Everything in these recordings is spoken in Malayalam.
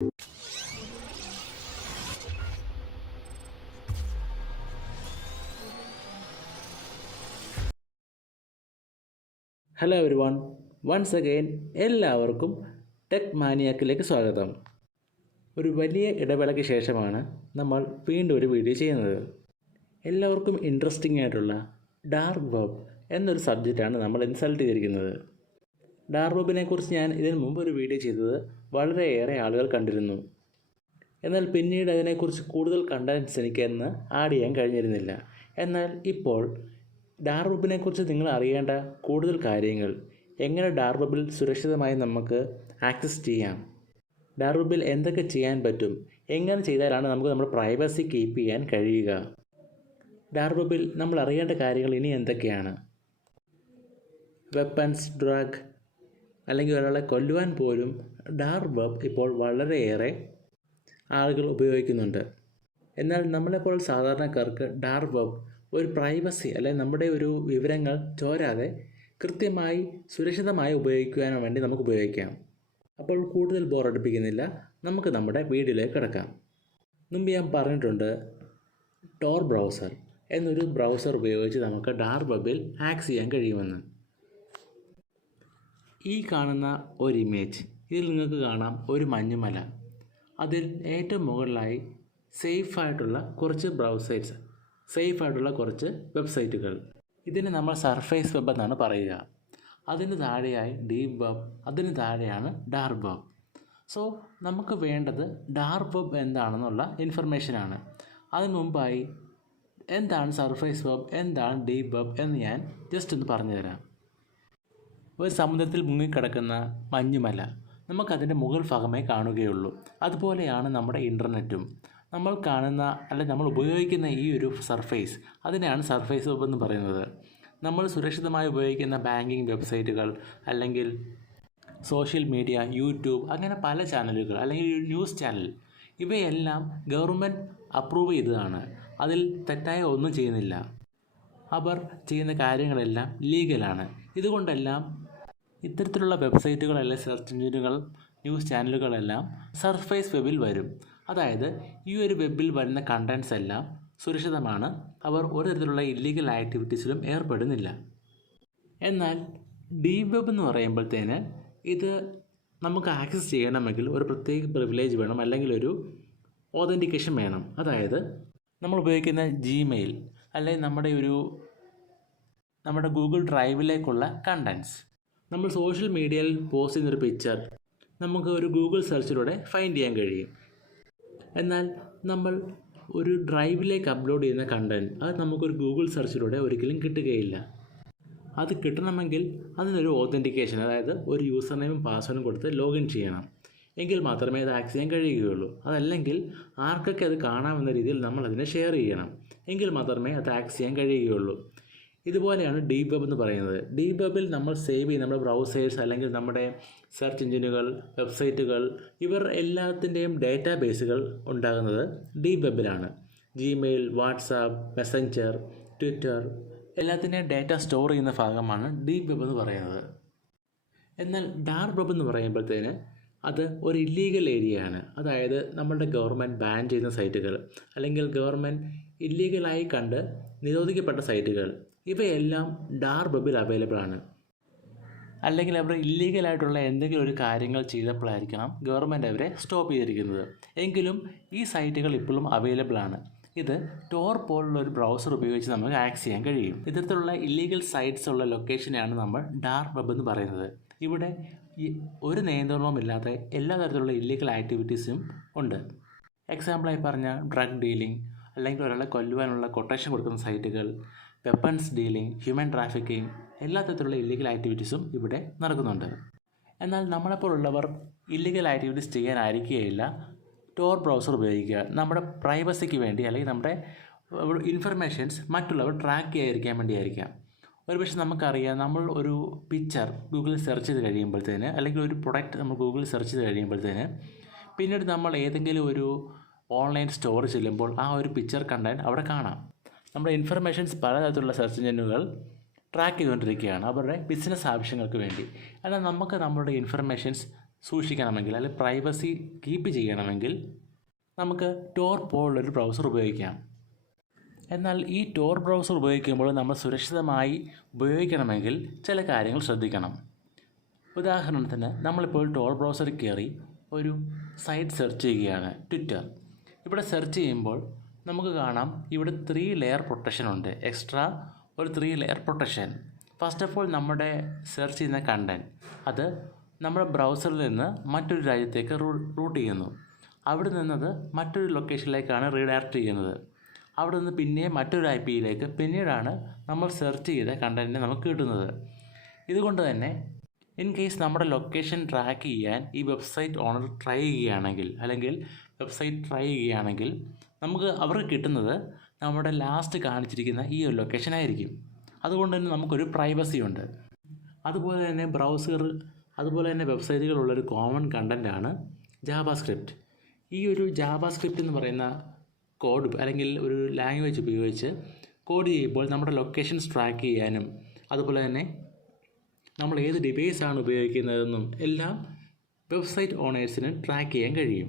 ഹലോ എവരിവൺ, വൺസ് അഗെയിൻ എല്ലാവർക്കും ടെക് മാനിയാക്കിലേക്ക് സ്വാഗതം. ഒരു വലിയ ഇടവേളയ്ക്ക് ശേഷമാണ് നമ്മൾ വീണ്ടും ഒരു വീഡിയോ ചെയ്യുന്നത്. എല്ലാവർക്കും ഇൻട്രസ്റ്റിംഗ് ആയിട്ടുള്ള ഡാർക്ക് വെബ് എന്നൊരു സബ്ജക്റ്റാണ് നമ്മൾ ഇൻസൾട്ട് ചെയ്തിരിക്കുന്നത്. ഡാർക്ക് വെബിനെ കുറിച്ച് ഞാൻ ഇതിനു മുമ്പ് ഒരു വീഡിയോ ചെയ്തത് വളരെയേറെ ആളുകൾ കണ്ടിരുന്നു. എന്നാൽ പിന്നീട് അതിനെക്കുറിച്ച് കൂടുതൽ കണ്ടൻസ് എനിക്ക് എന്ന് ആഡ് ചെയ്യാൻ കഴിഞ്ഞിരുന്നില്ല. എന്നാൽ ഇപ്പോൾ ഡാർക്ക് വെബിനെക്കുറിച്ച് നിങ്ങൾ അറിയേണ്ട കൂടുതൽ കാര്യങ്ങൾ, എങ്ങനെ ഡാർക്ക് വെബിൽ സുരക്ഷിതമായി നമുക്ക് ആക്സസ് ചെയ്യാം, ഡാർക്ക് വെബിൽ എന്തൊക്കെ ചെയ്യാൻ പറ്റും, എങ്ങനെ ചെയ്താലാണ് നമുക്ക് നമ്മുടെ പ്രൈവസി കീപ്പ് ചെയ്യാൻ കഴിയുക, ഡാർക്ക് വെബിൽ നമ്മൾ അറിയേണ്ട കാര്യങ്ങൾ ഇനി എന്തൊക്കെയാണ്, വെപ്പൺസ്, ഡ്രഗ് അല്ലെങ്കിൽ ഒരാളെ കൊല്ലുവാൻ പോലും ഡാർക്ക് വെബ് ഇപ്പോൾ വളരെയേറെ ആളുകൾ ഉപയോഗിക്കുന്നുണ്ട്. എന്നാൽ നമ്മളെപ്പോൾ സാധാരണക്കാർക്ക് ഡാർക്ക് വെബ് ഒരു പ്രൈവസി അല്ലെങ്കിൽ നമ്മുടെ ഒരു വിവരങ്ങൾ ചോരാതെ കൃത്യമായി സുരക്ഷിതമായി ഉപയോഗിക്കുവാൻ വേണ്ടി നമുക്ക് ഉപയോഗിക്കാം. അപ്പോൾ കൂടുതൽ ബോറടിപ്പിക്കുന്നില്ല, നമുക്ക് നമ്മുടെ വീഡിയോയിലേക്ക് കിടക്കാം. മുമ്പ് ഞാൻ പറഞ്ഞിട്ടുണ്ട്, ടോർ ബ്രൗസർ എന്നൊരു ബ്രൗസർ ഉപയോഗിച്ച് നമുക്ക് ഡാർക്ക് വെബിൽ ആക്സസ് ചെയ്യാൻ കഴിയുമെന്ന്. ഈ കാണുന്ന ഒരു ഇമേജ്, ഇതിൽ നിങ്ങൾക്ക് കാണാം ഒരു മഞ്ഞുമല. അതിൽ ഏറ്റവും മുകളിലായി സേഫായിട്ടുള്ള കുറച്ച് ബ്രൗസേഴ്സ്, സേഫായിട്ടുള്ള കുറച്ച് വെബ്സൈറ്റുകൾ. ഇതിന് നമ്മൾ സർഫേസ് വെബ് എന്നാണ് പറയുക. അതിന് താഴെയായി ഡീപ്പ് വെബ്, അതിന് താഴെയാണ് ഡാർക്ക് വെബ്. സോ നമുക്ക് വേണ്ടത് ഡാർക്ക് വെബ് എന്താണെന്നുള്ള ഇൻഫർമേഷനാണ്. അതിന് മുമ്പായി എന്താണ് സർഫേസ് വെബ്, എന്താണ് ഡീപ്പ് വെബ് എന്ന് ഞാൻ ജസ്റ്റ് ഒന്ന് പറഞ്ഞുതരാം. ഒരു സമുദ്രത്തിൽ മുങ്ങിക്കിടക്കുന്ന മഞ്ഞുമല നമുക്കതിൻ്റെ മുകൾ ഭാഗമേ കാണുകയുള്ളൂ. അതുപോലെയാണ് നമ്മുടെ ഇൻ്റർനെറ്റും. നമ്മൾ കാണുന്ന അല്ലെങ്കിൽ നമ്മൾ ഉപയോഗിക്കുന്ന ഈ ഒരു സർഫേസ്, അതിനെയാണ് സർഫേസ് വെബ് എന്ന് പറയുന്നത്. നമ്മൾ സുരക്ഷിതമായി ഉപയോഗിക്കുന്ന ബാങ്കിങ് വെബ്സൈറ്റുകൾ അല്ലെങ്കിൽ സോഷ്യൽ മീഡിയ, യൂട്യൂബ്, അങ്ങനെ പല ചാനലുകൾ അല്ലെങ്കിൽ ന്യൂസ് ചാനൽ, ഇവയെല്ലാം ഗവൺമെൻറ് അപ്രൂവ് ചെയ്തതാണ്. അതിൽ തെറ്റായ ഒന്നും ചെയ്യുന്നില്ല. അവർ ചെയ്യുന്ന കാര്യങ്ങളെല്ലാം ലീഗലാണ്. ഇതുകൊണ്ടെല്ലാം ഇത്തരത്തിലുള്ള വെബ്സൈറ്റുകളെല്ലാം, സെർച്ച് എഞ്ചിനുകൾ, ന്യൂസ് ചാനലുകളെല്ലാം സർഫേസ് വെബിൽ വരും. അതായത് ഈ ഒരു വെബിൽ വരുന്ന കണ്ടൻസ് എല്ലാം സുരക്ഷിതമാണ്. അവർ ഒരു തരത്തിലുള്ള ഇല്ലീഗൽ ആക്ടിവിറ്റീസിലും ഏർപ്പെടുന്നില്ല. എന്നാൽ ഡീപ്പ് വെബ് എന്ന് പറയുമ്പോഴത്തേന് ഇത് നമുക്ക് ആക്സസ് ചെയ്യണമെങ്കിൽ ഒരു പ്രത്യേക പ്രിവിലേജ് വേണം, അല്ലെങ്കിൽ ഒരു ഓതൻറ്റിക്കേഷൻ വേണം. അതായത് നമ്മൾ ഉപയോഗിക്കുന്ന ജിമെയിൽ അല്ലെങ്കിൽ നമ്മുടെ ഗൂഗിൾ ഡ്രൈവിലേക്കുള്ള കണ്ടൻസ്, നമ്മൾ സോഷ്യൽ മീഡിയയിൽ പോസ്റ്റ് ചെയ്യുന്നൊരു പിക്ചർ നമുക്ക് ഒരു ഗൂഗിൾ സെർച്ചിലൂടെ ഫൈൻഡ് ചെയ്യാൻ കഴിയും. എന്നാൽ നമ്മൾ ഒരു ഡ്രൈവിലേക്ക് അപ്ലോഡ് ചെയ്യുന്ന കണ്ടൻറ്റ്, അത് നമുക്കൊരു ഗൂഗിൾ സെർച്ചിലൂടെ ഒരിക്കലും കിട്ടുകയില്ല. അത് കിട്ടണമെങ്കിൽ അതിനൊരു ഓതൻറ്റിക്കേഷൻ, അതായത് ഒരു യൂസർ നെയിമും പാസ്വേഡും കൊടുത്ത് ലോഗിൻ ചെയ്യണം. എങ്കിൽ മാത്രമേ അത് ആക്സസ് ചെയ്യാൻ കഴിയുകയുള്ളൂ. അതല്ലെങ്കിൽ ആർക്കൊക്കെ അത് കാണാമെന്ന രീതിയിൽ നമ്മൾ അതിനെ ഷെയർ ചെയ്യണം. എങ്കിൽ മാത്രമേ അത് ആക്സസ് ചെയ്യാൻ കഴിയുകയുള്ളൂ. ഇതുപോലെയാണ് ഡീപ്പ് വെബ് എന്ന് പറയുന്നത്. ഡീപ്പ് വെബിൽ നമ്മൾ സേവ് ചെയ്യും നമ്മുടെ ബ്രൗസേഴ്സ് അല്ലെങ്കിൽ നമ്മുടെ സെർച്ച് എഞ്ചിനുകൾ, വെബ്സൈറ്റുകൾ, ഇവർ എല്ലാത്തിൻ്റെയും ഡേറ്റാ ബേസുകൾ ഉണ്ടാകുന്നത് ഡീപ്പ് വെബിലാണ്. ജിമെയിൽ, വാട്സാപ്പ്, മെസ്സഞ്ചർ, ട്വിറ്റർ, എല്ലാത്തിൻ്റെയും ഡേറ്റ സ്റ്റോർ ചെയ്യുന്ന ഭാഗമാണ് ഡീപ്പ് വെബ് എന്ന് പറയുന്നത്. എന്നാൽ ഡാർക്ക് വെബ് എന്ന് പറയുമ്പോഴത്തേന് അത് ഒരു ഇല്ലീഗൽ ഏരിയയാണ്. അതായത് നമ്മളുടെ ഗവൺമെൻറ് ബാൻ ചെയ്യുന്ന സൈറ്റുകൾ അല്ലെങ്കിൽ ഗവൺമെൻറ് ഇല്ലീഗലായി കണ്ട് നിരോധിക്കപ്പെട്ട സൈറ്റുകൾ, ഇവയെല്ലാം ഡാർക്ക് വെബിൽ അവൈലബിൾ ആണ്. അല്ലെങ്കിൽ അവർ ഇല്ലീഗലായിട്ടുള്ള എന്തെങ്കിലും ഒരു കാര്യങ്ങൾ ചെയ്തപ്പോഴായിരിക്കണം ഗവൺമെൻറ് അവരെ സ്റ്റോപ്പ് ചെയ്തിരിക്കുന്നത്. എങ്കിലും ഈ സൈറ്റുകൾ ഇപ്പോഴും അവൈലബിൾ ആണ്. ഇത് ടോർ പോലുള്ള ഒരു ബ്രൗസർ ഉപയോഗിച്ച് നമുക്ക് ആക്സസ് ചെയ്യാൻ കഴിയും. ഇത്തരത്തിലുള്ള ഇല്ലീഗൽ സൈറ്റ്സ് ഉള്ള ലൊക്കേഷനെയാണ് നമ്മൾ ഡാർക്ക് വെബ് എന്ന് പറയുന്നത്. ഇവിടെ ഒരു നിയന്ത്രണവുമില്ലാത്ത എല്ലാ തരത്തിലുള്ള ഇല്ലീഗൽ ആക്ടിവിറ്റീസും ഉണ്ട്. എക്സാമ്പിളായി പറഞ്ഞ ഡ്രഗ് ഡീലിംഗ്, അല്ലെങ്കിൽ ഒരാളെ കൊല്ലുവാനുള്ള കൊട്ടേഷൻ കൊടുക്കുന്ന സൈറ്റുകൾ, വെപ്പൺസ് ഡീലിംഗ്, ഹ്യൂമൻ ട്രാഫിക്കിംഗ്, എല്ലാ തരത്തിലുള്ള ഇല്ലീഗൽ ആക്ടിവിറ്റീസും ഇവിടെ നടക്കുന്നുണ്ട്. എന്നാൽ നമ്മളെപ്പോലുള്ളവർ ഇല്ലീഗൽ ആക്ടിവിറ്റീസ് ചെയ്യാനായിരിക്കുകയില്ല ടോർ ബ്രൗസർ ഉപയോഗിക്കുക. നമ്മുടെ പ്രൈവസിക്ക് വേണ്ടി അല്ലെങ്കിൽ നമ്മുടെ ഇൻഫർമേഷൻസ് മറ്റുള്ളവർ ട്രാക്ക് ചെയ്യാതിരിക്കാൻ വേണ്ടിയായിരിക്കാം. ഒരുപക്ഷെ നമുക്കറിയാം, നമ്മൾ ഒരു പിക്ചർ ഗൂഗിളിൽ സെർച്ച് ചെയ്ത് കഴിയുമ്പോഴത്തേന്, അല്ലെങ്കിൽ ഒരു പ്രൊഡക്റ്റ് നമ്മൾ ഗൂഗിളിൽ സെർച്ച് ചെയ്ത് കഴിയുമ്പോഴത്തേന്, പിന്നീട് നമ്മൾ ഏതെങ്കിലും ഒരു ഓൺലൈൻ സ്റ്റോർ ചെല്ലുമ്പോൾ ആ ഒരു പിക്ചർ കണ്ടൻറ്റ് അവിടെ കാണാം. നമ്മുടെ ഇൻഫർമേഷൻസ് പലതരത്തിലുള്ള സെർച്ച് എഞ്ചിനുകൾ ട്രാക്ക് ചെയ്തുകൊണ്ടിരിക്കുകയാണ് അവരുടെ ബിസിനസ് ആവശ്യങ്ങൾക്ക് വേണ്ടി. എന്നാൽ നമുക്ക് നമ്മളുടെ ഇൻഫർമേഷൻസ് സൂക്ഷിക്കണമെങ്കിൽ അല്ലെങ്കിൽ പ്രൈവസി കീപ്പ് ചെയ്യണമെങ്കിൽ നമുക്ക് ടോർ പോലുള്ളൊരു ബ്രൗസർ ഉപയോഗിക്കാം. എന്നാൽ ഈ ടോർ ബ്രൗസർ ഉപയോഗിക്കുമ്പോൾ നമ്മൾ സുരക്ഷിതമായി ഉപയോഗിക്കണമെങ്കിൽ ചില കാര്യങ്ങൾ ശ്രദ്ധിക്കണം. ഉദാഹരണത്തിന് നമ്മളിപ്പോൾ ടോർ ബ്രൗസറിൽ കയറി ഒരു സൈറ്റ് സെർച്ച് ചെയ്യുകയാണ്, ട്വിറ്റർ. ഇവിടെ സെർച്ച് ചെയ്യുമ്പോൾ നമുക്ക് കാണാം ഇവിടെ 3 ലെയർ പ്രൊട്ടക്ഷൻ ഉണ്ട്, എക്സ്ട്രാ ഒരു 3 layer protection. First of all നമ്മുടെ സെർച്ച് ചെയ്യുന്ന കണ്ടൻറ്റ് അത് നമ്മുടെ ബ്രൗസറിൽ നിന്ന് മറ്റൊരു രാജ്യത്തേക്ക് റൂട്ട് ചെയ്യുന്നു. അവിടെ നിന്നത് മറ്റൊരു ലൊക്കേഷനിലേക്കാണ് റീഡയറക്റ്റ് ചെയ്യുന്നത്. അവിടെ നിന്ന് പിന്നെ മറ്റൊരു IP-യിലേക്ക് പിന്നീടാണ് നമ്മൾ സെർച്ച് ചെയ്ത കണ്ടൻറ്റിനെ നമുക്ക് കിട്ടുന്നത്. ഇതുകൊണ്ട് തന്നെ ഇൻ കേസ് നമ്മുടെ ലൊക്കേഷൻ ട്രാക്ക് ചെയ്യാൻ ഈ വെബ്സൈറ്റ് ഓണർ ട്രൈ ചെയ്യുകയാണെങ്കിൽ നമുക്ക് അവർക്ക് കിട്ടുന്നത് നമ്മുടെ ലാസ്റ്റ് കാണിച്ചിരിക്കുന്ന ഈ ഒരു ലൊക്കേഷൻ ആയിരിക്കും. അതുകൊണ്ട് തന്നെ നമുക്കൊരു പ്രൈവസി ഉണ്ട്. അതുപോലെ തന്നെ വെബ്സൈറ്റുകളുള്ളൊരു കോമൺ കണ്ടൻറ്റാണ് ജാവാസ്ക്രിപ്റ്റ്. ഈ ഒരു ജാവാസ്ക്രിപ്റ്റ് എന്ന് പറയുന്ന കോഡ് അല്ലെങ്കിൽ ഒരു ലാംഗ്വേജ് ഉപയോഗിച്ച് കോഡ് ചെയ്യുമ്പോൾ നമ്മുടെ ലൊക്കേഷൻസ് ട്രാക്ക് ചെയ്യാനും അതുപോലെ തന്നെ നമ്മൾ ഏത് ഡിവൈസാണ് ഉപയോഗിക്കുന്നതെന്നും എല്ലാം വെബ്സൈറ്റ് ഓണേഴ്സിന് ട്രാക്ക് ചെയ്യാൻ കഴിയും.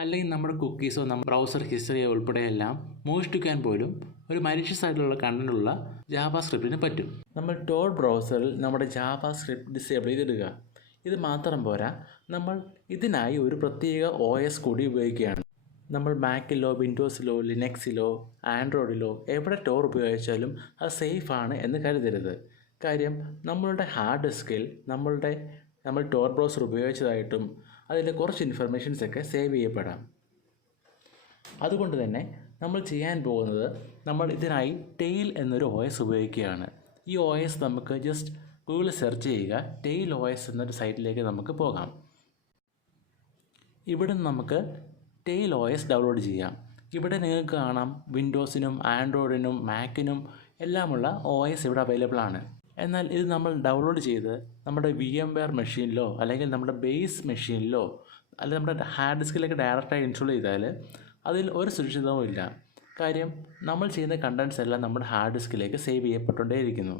അല്ലെങ്കിൽ നമ്മുടെ കുക്കീസോ നമ്മുടെ ബ്രൗസർ ഹിസ്റ്ററിയോ ഉൾപ്പെടെയെല്ലാം മോഷ്ടിക്കാൻ പോലും ഒരു മലീഷ്യസ് ആയിട്ടുള്ള കണ്ടൻറ്റുള്ള ജാവാസ്ക്രിപ്റ്റിന് പറ്റും. നമ്മൾ ടോർ ബ്രൗസറിൽ നമ്മുടെ ജാവാസ്ക്രിപ്റ്റ് ഡിസേബിൾ ചെയ്തിടുക. ഇത് മാത്രം പോരാ, നമ്മൾ ഇതിനായി ഒരു പ്രത്യേക OS കൂടി ഉപയോഗിക്കുകയാണ്. നമ്മൾ മാക്കിലോ വിൻഡോസിലോ ലിനക്സിലോ ആൻഡ്രോയിഡിലോ എവിടെ ടോർ ഉപയോഗിച്ചാലും അത് സേഫാണ് എന്ന് കരുതരുത്. കാര്യം നമ്മളുടെ ഹാർഡ് ഡിസ്കിൽ നമ്മൾ ടോർ ബ്രൗസർ ഉപയോഗിച്ചതായിട്ടും അതിൽ കുറച്ച് ഇൻഫർമേഷൻസൊക്കെ സേവ് ചെയ്യപ്പെടാം. അതുകൊണ്ട് തന്നെ നമ്മൾ ചെയ്യാൻ പോകുന്നത് നമ്മൾ ഇതിനായി ടെയിൽ എന്നൊരു OS ഉപയോഗിക്കുകയാണ്. ഈ OS നമുക്ക് ജസ്റ്റ് ഗൂഗിളിൽ സെർച്ച് ചെയ്യുക, ടെയിൽ OS എന്നൊരു സൈറ്റിലേക്ക് നമുക്ക് പോകാം. ഇവിടെ നമുക്ക് ടെയിൽ OS ഡൗൺലോഡ് ചെയ്യാം. ഇവിടെ നിങ്ങൾക്ക് കാണാം വിൻഡോസിനും ആൻഡ്രോയിഡിനും മാക്കിനും എല്ലാമുള്ള OS ഇവിടെ അവൈലബിൾ ആണ്. എന്നാൽ ഇത് നമ്മൾ ഡൗൺലോഡ് ചെയ്ത് നമ്മുടെ VMware മെഷീനിലോ അല്ലെങ്കിൽ നമ്മുടെ ബേസ് മെഷീനിലോ അല്ലെങ്കിൽ നമ്മുടെ ഹാർഡ് ഡിസ്കിലേക്ക് ഡയറക്റ്റായി ഇൻസ്റ്റാൾ ചെയ്താൽ അതിൽ ഒരു സുരക്ഷിതവും ഇല്ല. കാര്യം നമ്മൾ ചെയ്യുന്ന കണ്ടൻറ്റ്സ് എല്ലാം നമ്മുടെ ഹാർഡ് ഡിസ്കിലേക്ക് സേവ് ചെയ്യപ്പെട്ടുകൊണ്ടേയിരിക്കുന്നു.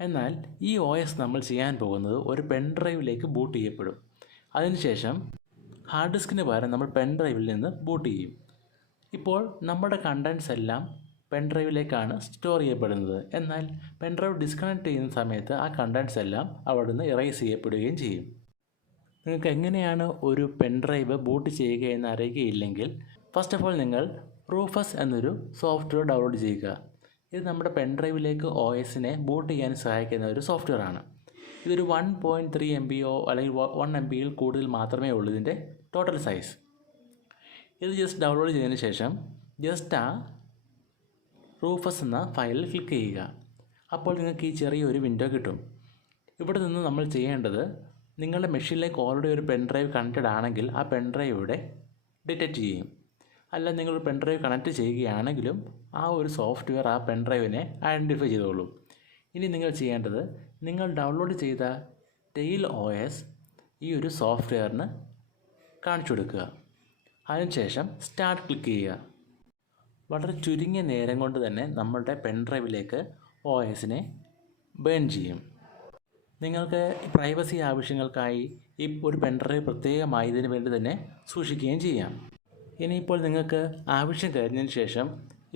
എന്നാൽ ഈ OS നമ്മൾ ചെയ്യാൻ പോകുന്നത് ഒരു പെൻഡ്രൈവിലേക്ക് ബൂട്ട് ചെയ്യപ്പെടും. അതിനുശേഷം ഹാർഡ് ഡിസ്കിന് പകരം നമ്മൾ പെൻഡ്രൈവിൽ നിന്ന് ബൂട്ട് ചെയ്യും. ഇപ്പോൾ നമ്മുടെ കണ്ടൻറ്റ്സ് എല്ലാം പെൻഡ്രൈവിലേക്കാണ് സ്റ്റോർ ചെയ്യപ്പെടുന്നത്. എന്നാൽ പെൻഡ്രൈവ് ഡിസ്കണക്ട് ചെയ്യുന്ന സമയത്ത് ആ കണ്ടൻറ്റ്സ് എല്ലാം അവിടെ നിന്ന് ഇറേസ് ചെയ്യപ്പെടുകയും ചെയ്യും. നിങ്ങൾക്ക് എങ്ങനെയാണ് ഒരു പെൻഡ്രൈവ് ബൂട്ട് ചെയ്യുക എന്ന് അറിയുകയില്ലെങ്കിൽ ഫസ്റ്റ് ഓഫ് ഓൾ നിങ്ങൾ റൂഫസ് എന്നൊരു സോഫ്റ്റ്വെയർ ഡൗൺലോഡ് ചെയ്യുക. ഇത് നമ്മുടെ പെൻഡ്രൈവിലേക്ക് OSനെ ബൂട്ട് ചെയ്യാൻ സഹായിക്കുന്ന ഒരു സോഫ്റ്റ്വെയർ ആണ്. ഇതൊരു 1.3 MBയോ അല്ലെങ്കിൽ 1 MBയിൽ കൂടുതൽ മാത്രമേ ഉള്ളൂ ഇതിൻ്റെ ടോട്ടൽ സൈസ്. ഇത് ജസ്റ്റ് ഡൗൺലോഡ് ചെയ്തതിന് ശേഷം ജസ്റ്റ് ആ റൂഫസ് എന്ന ഫയലിൽ ക്ലിക്ക് ചെയ്യുക. അപ്പോൾ നിങ്ങൾക്ക് ഈ ചെറിയൊരു വിൻഡോ കിട്ടും. ഇവിടെ നിന്ന് നമ്മൾ ചെയ്യേണ്ടത് നിങ്ങളുടെ മെഷീനിലേക്ക് ഓൾറെഡി ഒരു പെൻഡ്രൈവ് കണക്റ്റഡ് ആണെങ്കിൽ ആ പെൻഡ്രൈവ് ഇവിടെ ഡിറ്റക്റ്റ് ചെയ്യും. അല്ല നിങ്ങൾ പെൻഡ്രൈവ് കണക്റ്റ് ചെയ്യുകയാണെങ്കിലും ആ ഒരു സോഫ്റ്റ്വെയർ ആ പെൻഡ്രൈവിനെ ഐഡൻറ്റിഫൈ ചെയ്തോളും. ഇനി നിങ്ങൾ ചെയ്യേണ്ടത് നിങ്ങൾ ഡൗൺലോഡ് ചെയ്ത ടെയിൽ OS ഈ ഒരു സോഫ്റ്റ്വെയറിന് കാണിച്ചു കൊടുക്കുക. അതിനുശേഷം സ്റ്റാർട്ട് ക്ലിക്ക് ചെയ്യുക. വളരെ ചുരുങ്ങിയ നേരം കൊണ്ട് തന്നെ നമ്മളുടെ പെൻഡ്രൈവിലേക്ക് OSനെ ബേൺ ചെയ്യും. നിങ്ങൾക്ക് പ്രൈവസി ആവശ്യങ്ങൾക്കായി ഈ ഒരു പെൻഡ്രൈവ് പ്രത്യേകമായി ഇതിന് വേണ്ടി തന്നെ സൂക്ഷിക്കുകയും ചെയ്യാം. ഇനിയിപ്പോൾ നിങ്ങൾക്ക് ആവശ്യം കഴിഞ്ഞതിന് ശേഷം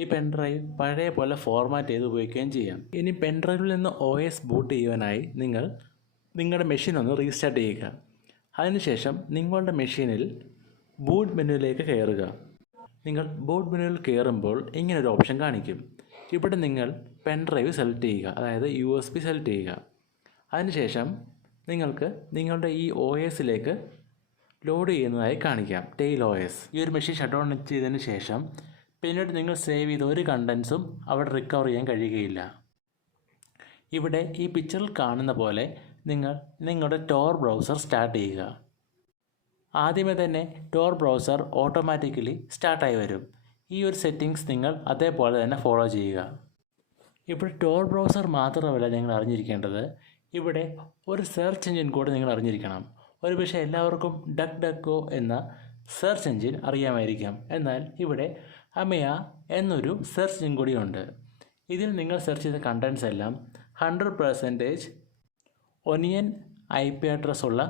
ഈ പെൻഡ്രൈവ് പഴയ പോലെ ഫോർമാറ്റ് ചെയ്ത് ഉപയോഗിക്കുകയും ചെയ്യാം. ഇനി പെൻഡ്രൈവിൽ നിന്ന് OS ബൂട്ട് ചെയ്യുവാനായി നിങ്ങൾ നിങ്ങളുടെ മെഷീൻ ഒന്ന് റീസ്റ്റാർട്ട് ചെയ്യുക. അതിനുശേഷം നിങ്ങളുടെ മെഷീനിൽ ബൂട്ട് മെനുവിലേക്ക് കയറുക. നിങ്ങൾ ബൂട്ട് മെനുവിൽ കയറുമ്പോൾ ഇങ്ങനൊരു ഓപ്ഷൻ കാണിക്കും. ഇവിടെ നിങ്ങൾ പെൻഡ്രൈവ് സെലക്ട് ചെയ്യുക, അതായത് USB സെലക്ട് ചെയ്യുക. അതിനുശേഷം നിങ്ങൾക്ക് നിങ്ങളുടെ ഈ OSലേക്ക് ലോഡ് ചെയ്യുന്നതായി കാണിക്കാം, ടെയിൽ OS. ഈ ഒരു മെഷീൻ ഷട്ട് ഡൗൺ ചെയ്തതിന് ശേഷം പിന്നീട് നിങ്ങൾ സേവ് ചെയ്ത ഒരു കണ്ടൻസും അവിടെ റിക്കവർ ചെയ്യാൻ കഴിയുകയില്ല. ഇവിടെ ഈ പിക്ചറിൽ കാണുന്ന പോലെ നിങ്ങൾ നിങ്ങളുടെ ടോർ ബ്രൗസർ സ്റ്റാർട്ട് ചെയ്യുക. ആദ്യമേ തന്നെ ടോർ ബ്രൗസർ ഓട്ടോമാറ്റിക്കലി സ്റ്റാർട്ടായി വരും. ഈ ഒരു സെറ്റിങ്സ് നിങ്ങൾ അതേപോലെ തന്നെ ഫോളോ ചെയ്യുക. ഇവിടെ ടോർ ബ്രൗസർ മാത്രമല്ല നിങ്ങൾ അറിഞ്ഞിരിക്കേണ്ടത്, ഇവിടെ ഒരു സെർച്ച് എഞ്ചിൻ കൂടെ നിങ്ങൾ അറിഞ്ഞിരിക്കണം. ഒരുപക്ഷെ എല്ലാവർക്കും ഡക്ക് എന്ന സെർച്ച് എഞ്ചിൻ അറിയാമായിരിക്കാം. എന്നാൽ ഇവിടെ അമയ എന്നൊരു സെർച്ച് എഞ്ചിൻ കൂടിയുണ്ട്. ഇതിൽ നിങ്ങൾ സെർച്ച് ചെയ്ത കണ്ടൻറ്റ്സ് എല്ലാം 100% ഒനിയൻ IP അഡ്രസ് ഉള്ള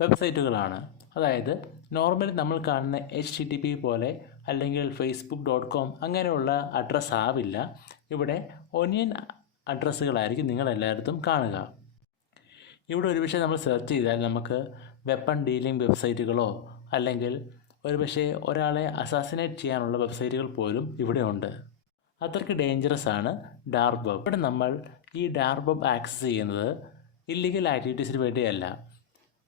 വെബ്സൈറ്റുകളാണ്. അതായത് നോർമലി നമ്മൾ കാണുന്ന HTTP പോലെ അല്ലെങ്കിൽ facebook.com അങ്ങനെയുള്ള അഡ്രസ്സ് ആവില്ല. ഇവിടെ ഒനിയൻ അഡ്രസ്സുകളായിരിക്കും നിങ്ങളെല്ലായിടത്തും കാണുക. ഇവിടെ ഒരുപക്ഷെ നമ്മൾ സെർച്ച് ചെയ്താൽ നമുക്ക് വെപ്പൺ ഡീലിംഗ് വെബ്സൈറ്റുകളോ അല്ലെങ്കിൽ ഒരുപക്ഷെ ഒരാളെ അസാസിനേറ്റ് ചെയ്യാനുള്ള വെബ്സൈറ്റുകൾ പോലും ഇവിടെ ഉണ്ട്. അത്രയ്ക്ക് ഡേഞ്ചറസ് ആണ് ഡാർക്ക് വെബ്. ഇവിടെ നമ്മൾ ഈ ഡാർക്ക് വെബ് ആക്സസ് ചെയ്യുന്നത് ഇല്ലീഗൽ ആക്ടിവിറ്റീസിന് വേണ്ടിയല്ല.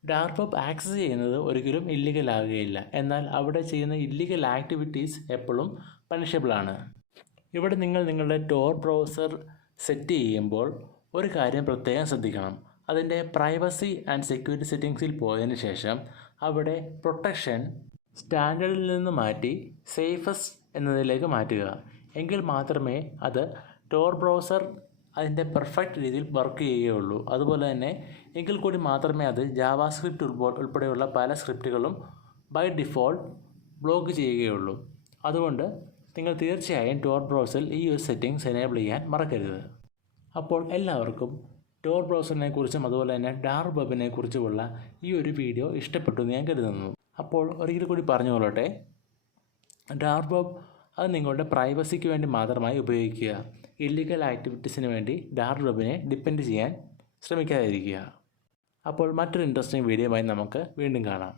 ഡാർക്ക് വെബ് ആക്സസ് ചെയ്യുന്നത് ഒരിക്കലും ഇല്ലീഗൽ ആകുകയില്ല. എന്നാൽ അവിടെ ചെയ്യുന്ന ഇല്ലീഗൽ ആക്ടിവിറ്റീസ് എപ്പോഴും പണിഷബിളാണ്. ഇവിടെ നിങ്ങൾ നിങ്ങളുടെ ടോർ ബ്രൗസർ സെറ്റ് ചെയ്യുമ്പോൾ ഒരു കാര്യം പ്രത്യേകം ശ്രദ്ധിക്കണം. അതിൻ്റെ പ്രൈവസി ആൻഡ് സെക്യൂരിറ്റി സെറ്റിങ്സിൽ പോയതിന് ശേഷം അവിടെ പ്രൊട്ടക്ഷൻ സ്റ്റാൻഡേർഡിൽ നിന്ന് മാറ്റി സേഫസ്റ്റ് എന്നതിലേക്ക് മാറ്റുക. എങ്കിൽ മാത്രമേ അത് ടോർ ബ്രൗസർ അതിൻ്റെ പെർഫെക്റ്റ് രീതിയിൽ വർക്ക് ചെയ്യുകയുള്ളൂ. അതുപോലെ തന്നെ എങ്കിൽ കൂടി മാത്രമേ അത് ജാവാസ്ക്രിപ്റ്റ് ഉൾപ്പെടെയുള്ള പല സ്ക്രിപ്റ്റുകളും ബൈ ഡിഫോൾട്ട് ബ്ലോക്ക് ചെയ്യുകയുള്ളൂ. അതുകൊണ്ട് നിങ്ങൾ തീർച്ചയായും ടോർ ബ്രൗസറിൽ ഈ ഒരു സെറ്റിങ്സ് എനേബിൾ ചെയ്യാൻ മറക്കരുത്. അപ്പോൾ എല്ലാവർക്കും ടോർ ബ്രൗസറിനെ കുറിച്ചും അതുപോലെ തന്നെ ഡാർക്ക് വെബിനെ കുറിച്ചുമുള്ള ഈ ഒരു വീഡിയോ ഇഷ്ടപ്പെട്ടു എന്ന് ഞാൻ കരുതുന്നു. അപ്പോൾ ഒരിക്കൽ കൂടി പറഞ്ഞുകൊള്ളട്ടെ, ഡാർക്ക് വെബ് അത് നിങ്ങളുടെ പ്രൈവസിക്ക് വേണ്ടി മാത്രമായി ഉപയോഗിക്കുക. ഇല്ലീഗൽ ആക്ടിവിറ്റീസിന് വേണ്ടി ഡാർക്ക് വെബിനെ ഡിപ്പെൻഡ് ചെയ്യാൻ ശ്രമിക്കാതിരിക്കുക. അപ്പോൾ മറ്റൊരു ഇൻട്രസ്റ്റിംഗ് വീഡിയോയുമായി നമുക്ക് വീണ്ടും കാണാം.